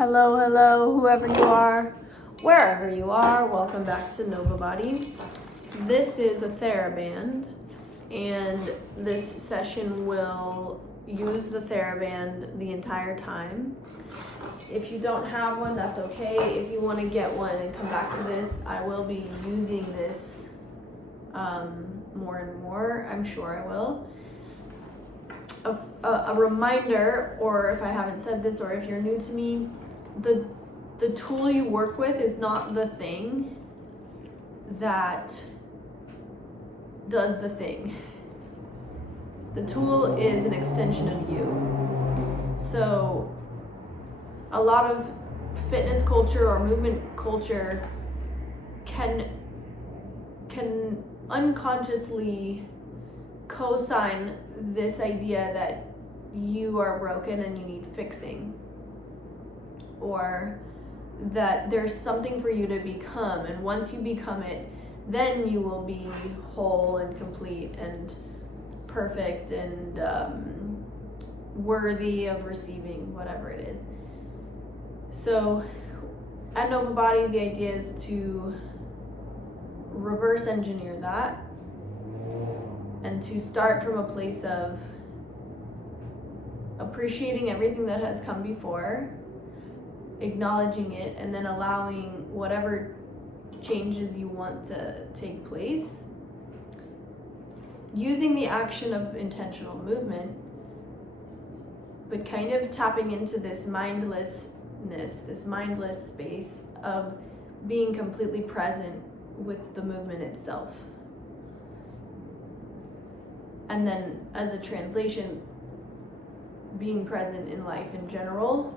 Hello, hello, whoever you are, wherever you are, welcome back to Nova Body. This is a TheraBand, and this session will use the TheraBand the entire time. If you don't have one, that's okay. If you want to get one and come back to this, I will be using this more and more. I'm sure I will. A reminder, or if I haven't said this, or if you're new to me, the tool you work with is not the thing that does the thing. The tool is an extension of you. So a lot of fitness culture or movement culture can unconsciously co-sign this idea that you are broken and you need fixing, or that there's something for you to become, and once you become it, then you will be whole and complete and perfect and worthy of receiving whatever it is. So at Nova Body, the idea is to reverse engineer that and to start from a place of appreciating everything that has come before, acknowledging it, and then allowing whatever changes you want to take place, using the action of intentional movement, but kind of tapping into this mindlessness, this mindless space of being completely present with the movement itself. And then as a translation, being present in life in general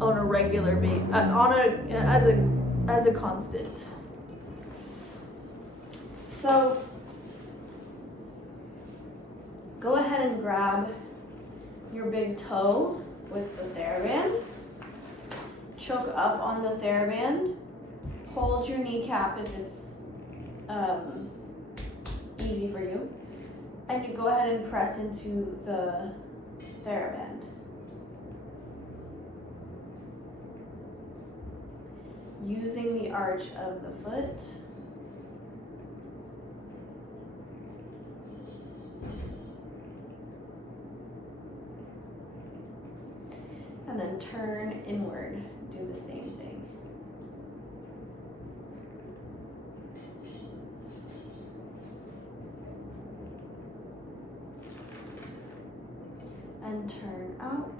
on a regular basis, as a constant. So go ahead and grab your big toe with the TheraBand. Choke up on the TheraBand. Hold your kneecap if it's easy for you. And you go ahead and press into the TheraBand. Using the arch of the foot. And then turn inward. Do the same thing. And turn out.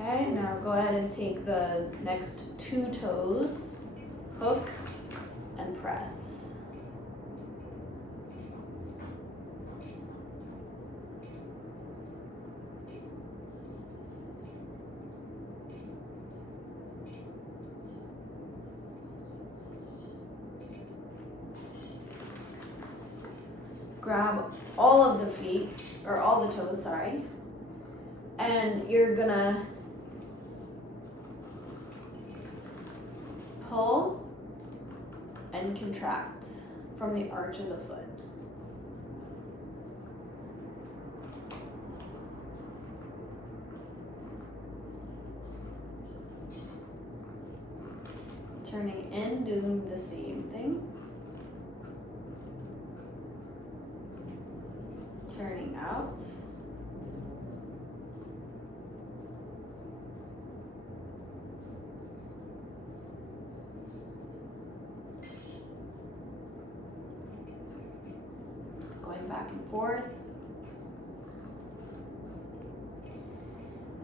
Okay, now go ahead and take the next two toes, hook and press. Grab all of the feet, or all the toes, sorry, and you're gonna pull and contract from the arch of the foot. Turning in, doing the same thing. Turning out. Going back and forth.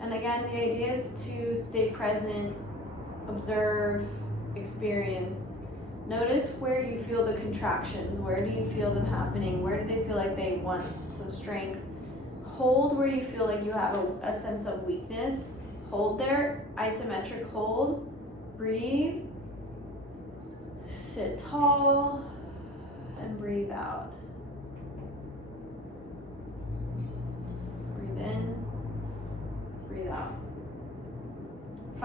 And again, the idea is to stay present, observe, experience. Notice where you feel the contractions. Where do you feel them happening? Where do they feel like they want some strength? Hold where you feel like you have a sense of weakness. Hold there, isometric hold. Breathe. Sit tall and breathe out. Breathe in, breathe out.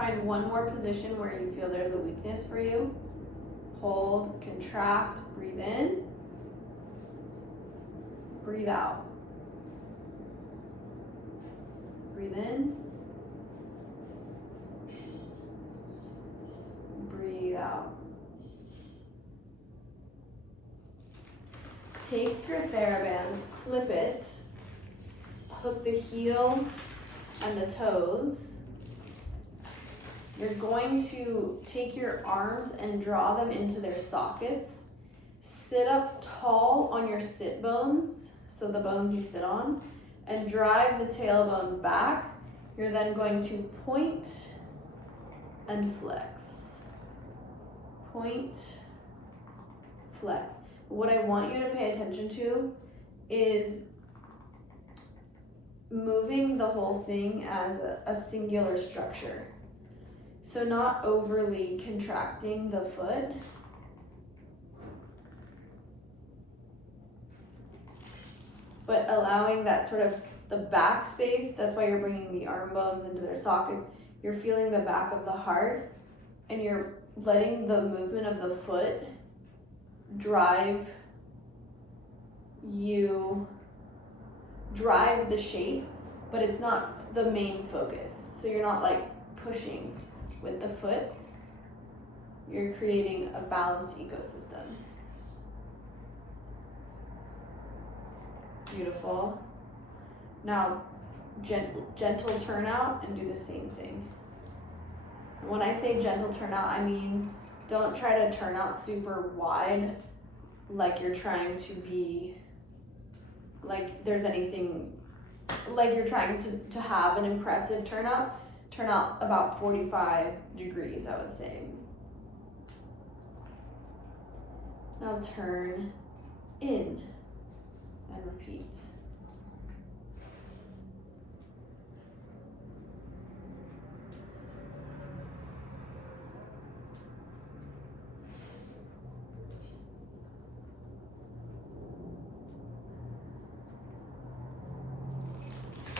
find one more position where you feel there's a weakness for you. Hold, contract, breathe in, breathe out. Breathe in, breathe out. Take your TheraBand, flip it, hook the heel and the toes. You're going to take your arms and draw them into their sockets. Sit up tall on your sit bones, so the bones you sit on, and drive the tailbone back. You're then going to point and flex. Point, flex. What I want you to pay attention to is moving the whole thing as a singular structure. So not overly contracting the foot. But allowing that sort of the back space, that's why you're bringing the arm bones into their sockets. You're feeling the back of the heart, and you're letting the movement of the foot drive the shape, but it's not the main focus. So you're not like pushing with the foot. You're creating a balanced ecosystem. Beautiful. Now, gentle turnout and do the same thing. And when I say gentle turnout, I mean don't try to turn out super wide like you're trying to be, like there's anything, like you're trying to have an impressive turnout. Turn out about 45 degrees, I would say. Now turn in and repeat.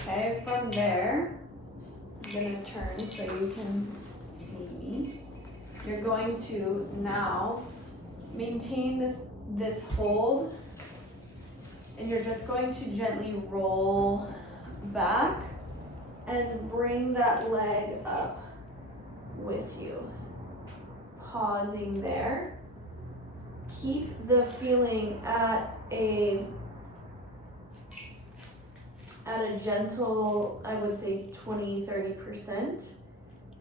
Okay, from there, I'm gonna turn so you can see me. You're going to now maintain this hold, and you're just going to gently roll back and bring that leg up with you. Pausing there. Keep the feeling at a gentle, I would say 20-30%.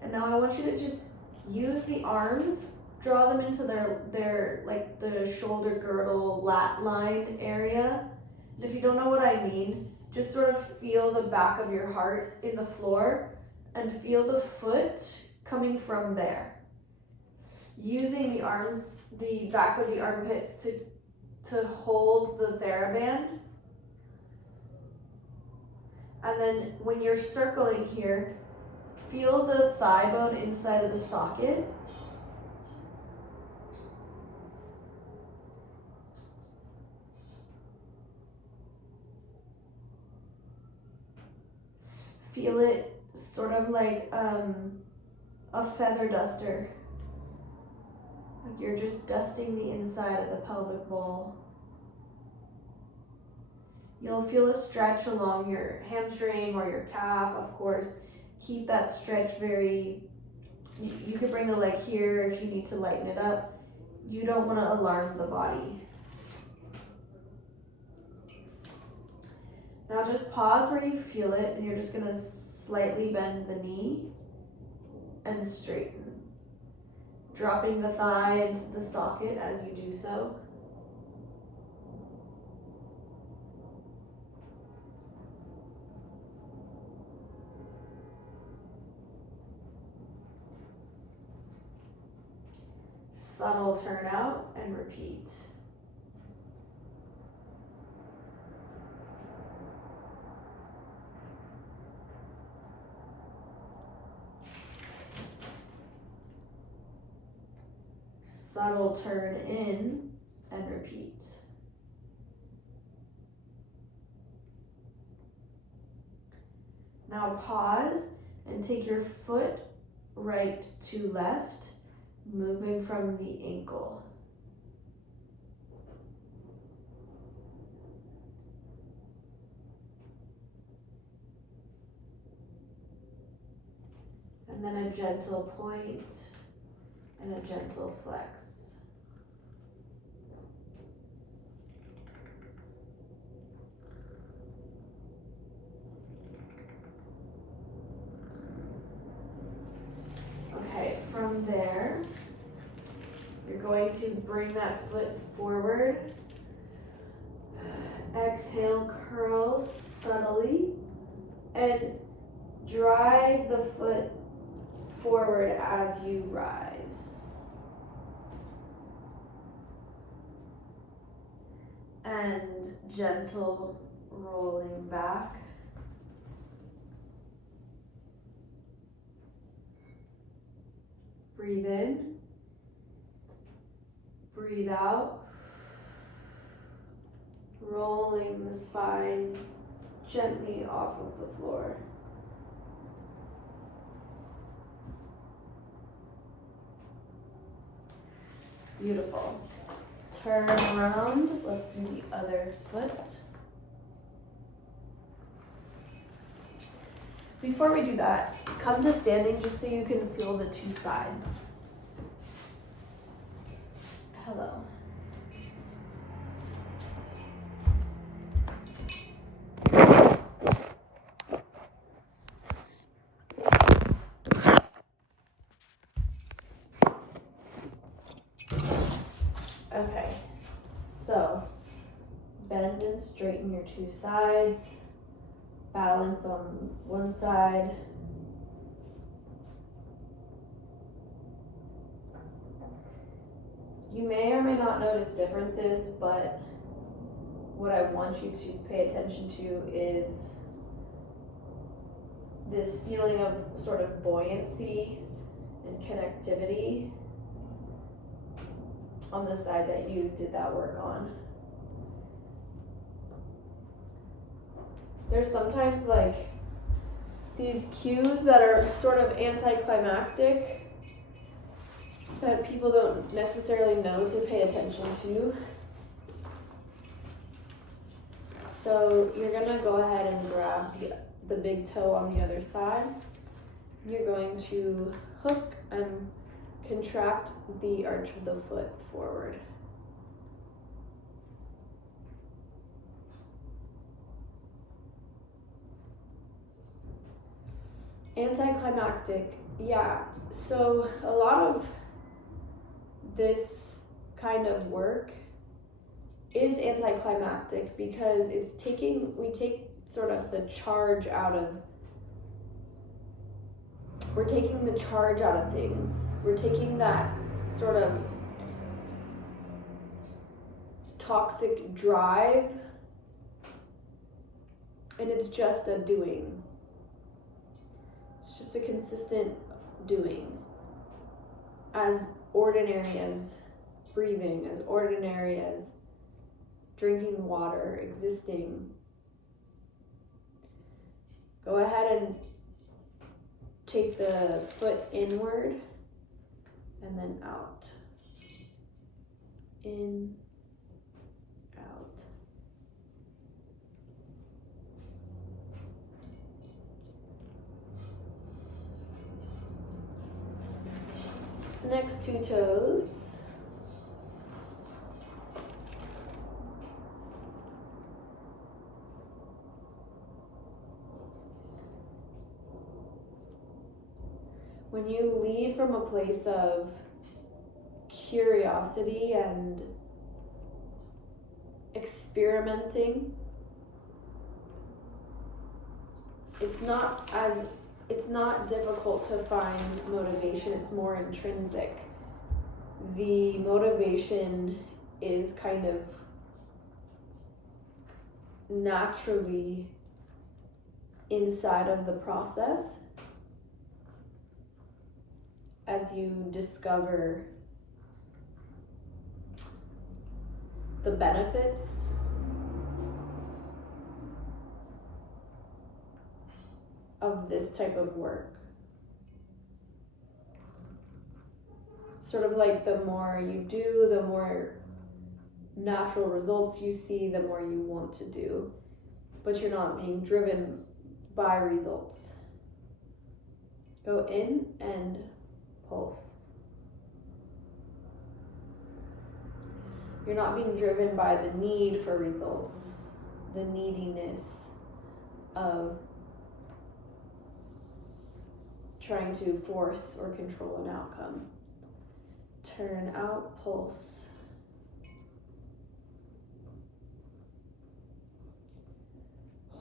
And now I want you to just use the arms, draw them into their like the shoulder girdle lat line area. And if you don't know what I mean, just sort of feel the back of your heart in the floor and feel the foot coming from there. Using the arms, the back of the armpits to hold the TheraBand. And then when you're circling here, feel the thigh bone inside of the socket. Feel it sort of like a feather duster. Like you're just dusting the inside of the pelvic bowl. You'll feel a stretch along your hamstring or your calf, of course. Keep that stretch very, you could bring the leg here if you need to lighten it up. You don't want to alarm the body. Now just pause where you feel it, and you're just going to slightly bend the knee and straighten. Dropping the thigh into the socket as you do so. Subtle turn out and repeat. Subtle turn in and repeat. Now pause and take your foot right to left, moving from the ankle. And then a gentle point and a gentle flex. Okay, from there, you're going to bring that foot forward. Exhale, curl subtly, and drive the foot forward as you rise. And gentle rolling back. Breathe in, breathe out, rolling the spine gently off of the floor. Beautiful. Turn around, let's do the other foot. Before we do that, come to standing just so you can feel the two sides. Hello. Okay, so bend and straighten your two sides. Balance on one side. You may or may not notice differences, but what I want you to pay attention to is this feeling of sort of buoyancy and connectivity on the side that you did that work on. There's sometimes like these cues that are sort of anticlimactic that people don't necessarily know to pay attention to. So you're gonna go ahead and grab the big toe on the other side. You're going to hook and contract the arch of the foot forward. Anticlimactic, yeah. So a lot of this kind of work is anticlimactic because we take sort of the charge out of, we're taking the charge out of things. We're taking that sort of toxic drive, and it's just a doing. It's just a consistent doing. As ordinary as breathing, as ordinary as drinking water, existing. Go ahead and take the foot inward and then out. In, out. Next two toes. When you lead from a place of curiosity and experimenting, it's not difficult to find motivation, it's more intrinsic. The motivation is kind of naturally inside of the process as you discover the benefits of this type of work. sort of like the more you do, the more natural results you see, the more you want to do, but you're not being driven by results. Go in and pulse. You're not being driven by the need for results, the neediness of trying to force or control an outcome. Turn out, pulse.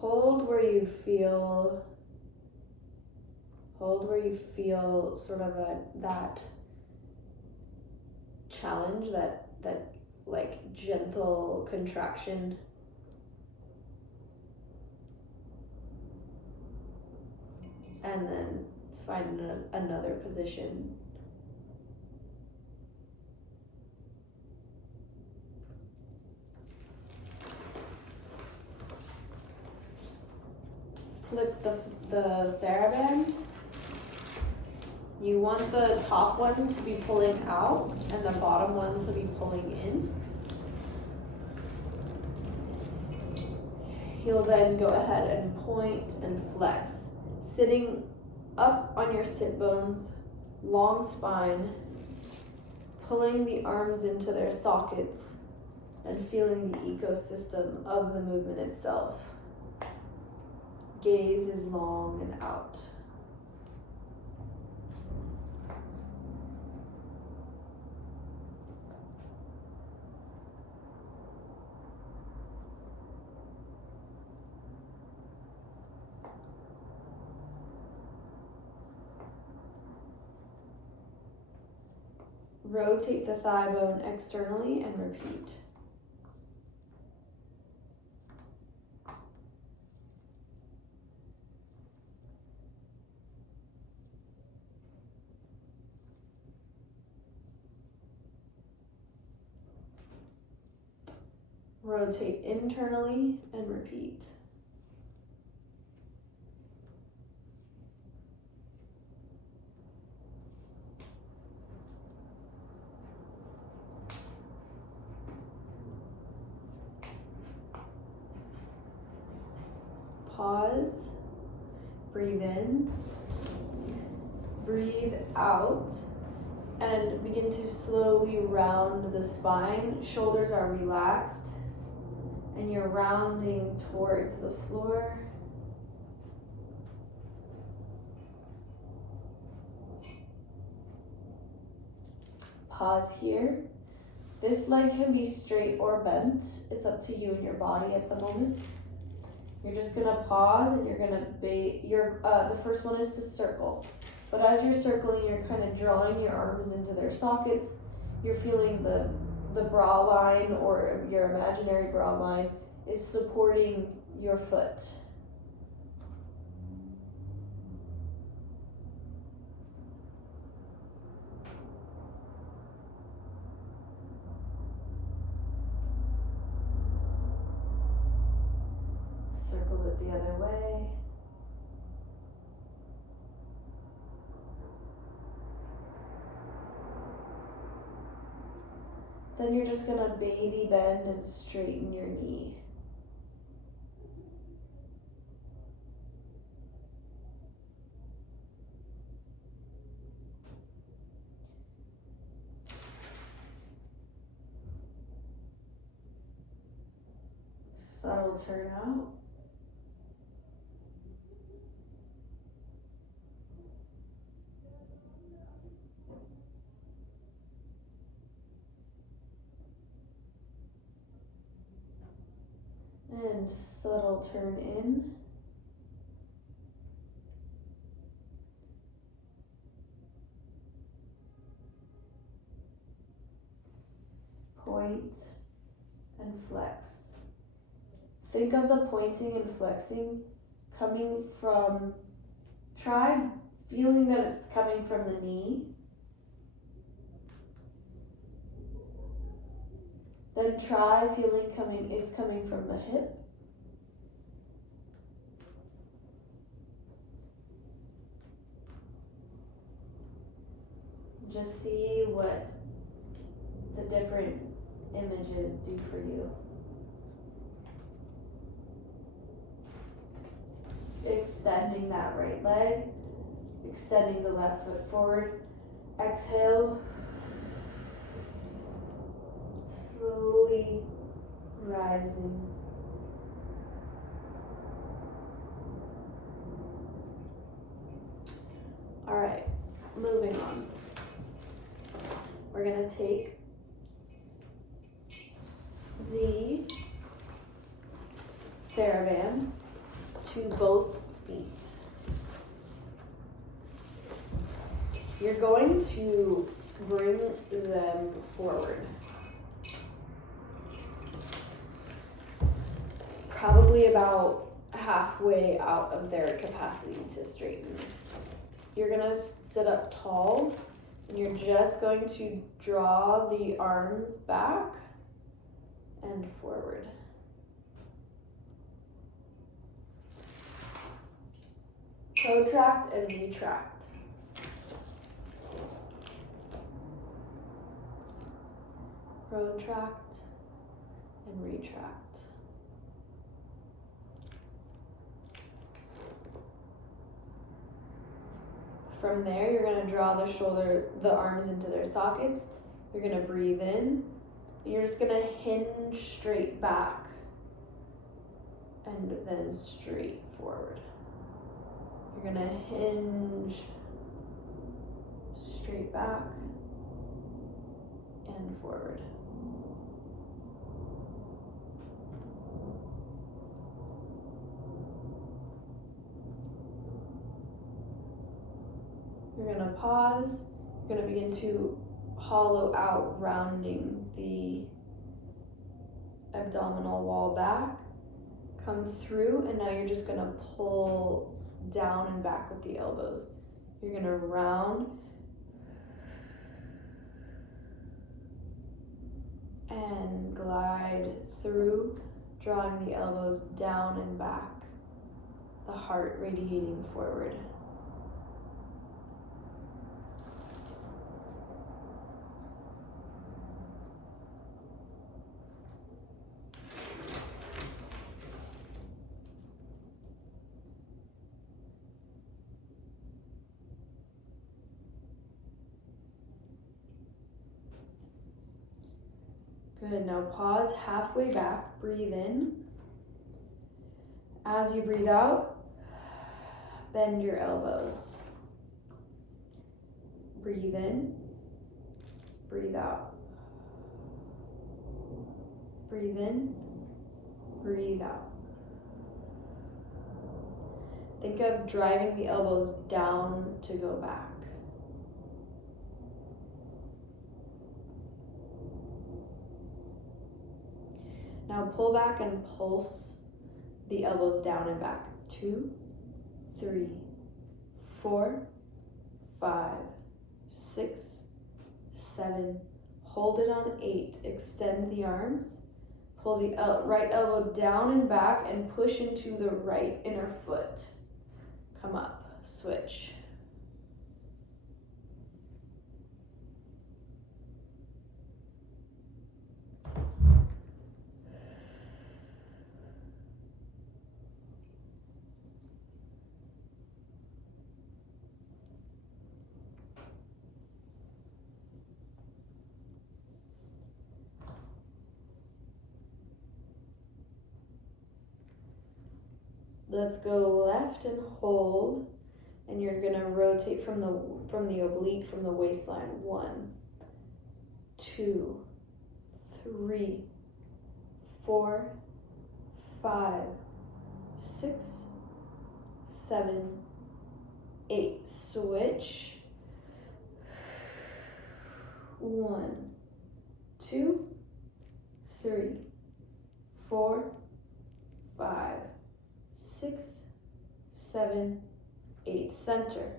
Hold where you feel sort of that challenge, that like gentle contraction. And then find another position. Flip the TheraBand. You want the top one to be pulling out and the bottom one to be pulling in. You'll then go ahead and point and flex, sitting up on your sit bones, long spine, pulling the arms into their sockets and feeling the ecosystem of the movement itself. Gaze is long and out. Rotate the thigh bone externally and repeat. Rotate internally and repeat. Pause, breathe in, breathe out, and begin to slowly round the spine. Shoulders are relaxed, and you're rounding towards the floor. Pause here. This leg can be straight or bent. It's up to you and your body at the moment. You're just gonna pause and you're gonna the first one is to circle. But as you're circling, you're kind of drawing your arms into their sockets. You're feeling the bra line, or your imaginary bra line is supporting your foot. Circle it the other way. Then you're just gonna baby bend and straighten your knee. Subtle turn out. And subtle turn in. Point and flex. Think of the pointing and flexing coming from, try feeling that it's coming from the knee. Then try feeling it's coming from the hip. Just see what the different images do for you. Extending that right leg, extending the left foot forward. Exhale. Slowly rising. All right, moving on. We're gonna take the TheraBand to both feet. You're going to bring them forward. Probably about halfway out of their capacity to straighten. You're gonna sit up tall and you're just going to draw the arms back and forward. Protract and retract. Protract and retract. From there, you're going to draw the arms into their sockets. You're going to breathe in. And you're just going to hinge straight back and then straight forward. You're going to hinge straight back and forward. You're going to pause. You're going to begin to hollow out, rounding the abdominal wall back. Come through, and now you're just going to pull down and back with the elbows. You're going to round and glide through, drawing the elbows down and back, the heart radiating forward. Good, now pause halfway back, breathe in. As you breathe out, bend your elbows. Breathe in, breathe out. Breathe in, breathe out. Think of driving the elbows down to go back. Now pull back and pulse the elbows down and back. 2, 3, 4, 5, 6, 7. Hold it on 8. Extend the arms. Pull the right elbow down and back and push into the right inner foot. Come up, switch. Let's go left and hold, and you're gonna rotate from the oblique, from the waistline. 1, 2, 3, 4, 5, 6, 7, 8. Switch. 1, 2, 3, 4, 5, 6, 7, 8. Center.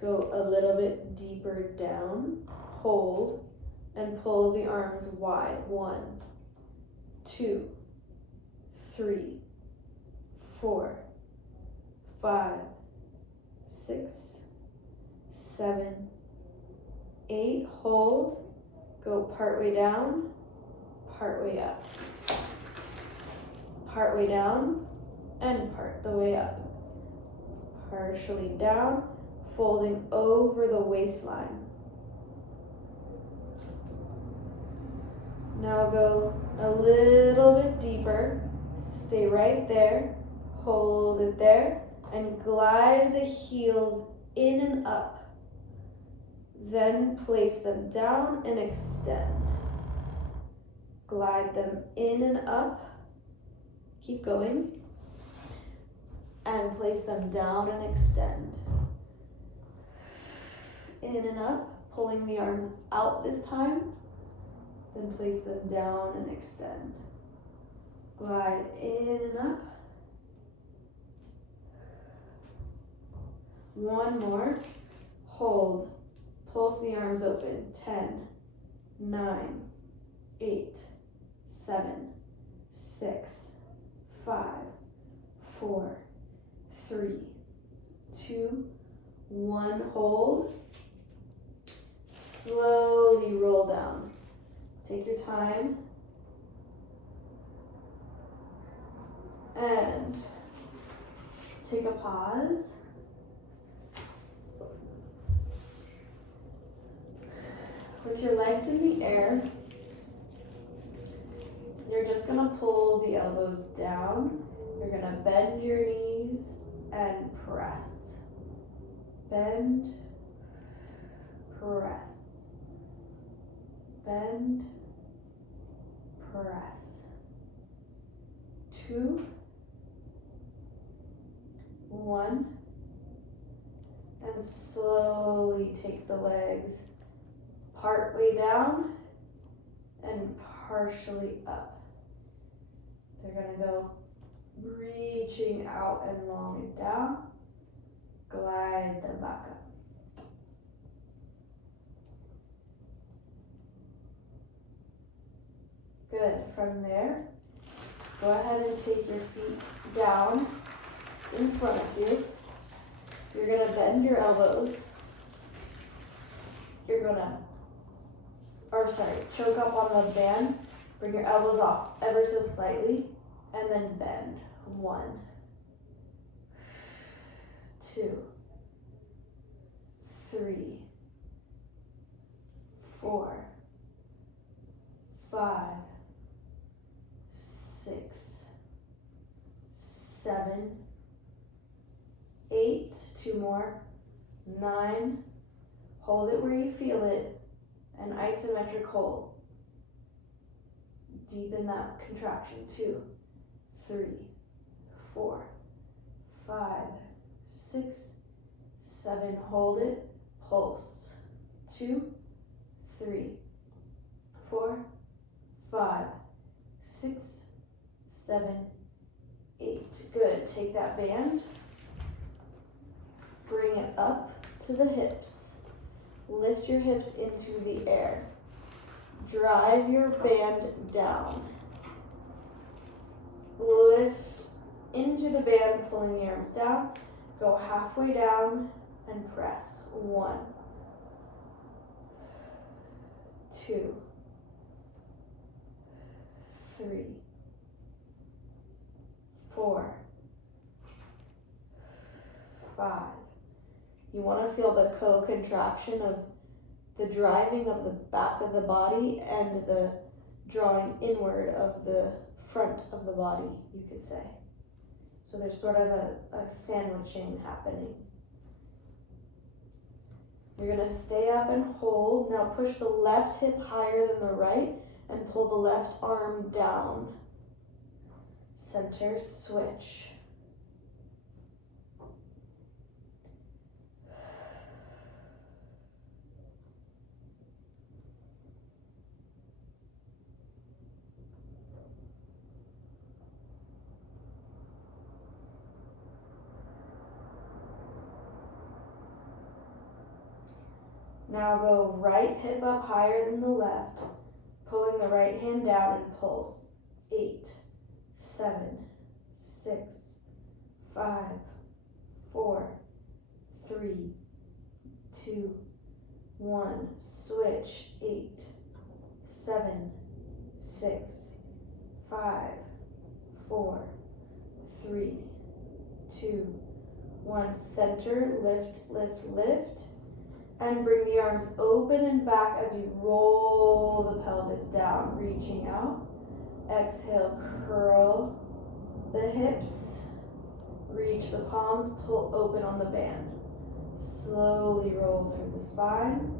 Go a little bit deeper down. Hold and pull the arms wide. 1, 2, 3, 4, 5, 6, 7, 8, hold, go part way down, part way up. Part way down and part the way up. Partially down, folding over the waistline. Now go a little bit deeper, stay right there, hold it there, and glide the heels in and up. Then place them down and extend. Glide them in and up, keep going, and place them down and extend. In and up, pulling the arms out this time, then place them down and extend. Glide in and up. One more. Hold. Pulse the arms open. 10, 9, 8, 7, 6, 5, 4, 3, 2, 1. Hold. Slowly roll down. Take your time. And take a pause. With your legs in the air, you're just gonna pull the elbows down. You're gonna bend your knees and press. Bend, press. Bend, press. 2, 1, and slowly take the legs part way down and partially up. They're gonna go reaching out and long and down. Glide them back up. Good. From there, go ahead and take your feet down in front of you. You're gonna bend your elbows. You're gonna, choke up on the band. Bring your elbows off ever so slightly, and then bend. 1, 2, 3, 4, 5, 6, 7, 8, 2 more, 9, hold it where you feel it, and isometric hold. Deepen that contraction. 2, 3, 4, 5, 6, 7, hold it, pulse. 2, 3, 4, 5, 6, 7, 8. Good. Take that band, bring it up to the hips. Lift your hips into the air. Drive your band down. Lift into the band, pulling the arms down. Go halfway down and press. 1, 2, 3, 4, 5. You want to feel the co-contraction of the driving of the back of the body and the drawing inward of the front of the body, you could say. So there's sort of a sandwiching happening. You're going to stay up and hold. Now push the left hip higher than the right and pull the left arm down. Center, switch. Now go right hip up higher than the left, pulling the right hand down and pulse. 8, 7, 6, 5, 4, 3, 2, 1, switch, 8, 7, 6, 5, 4, 3, 2, 1, center, lift, lift, lift, and bring the arms open and back as you roll the pelvis down, reaching out. Exhale, curl the hips, reach the palms, pull open on the band. Slowly roll through the spine.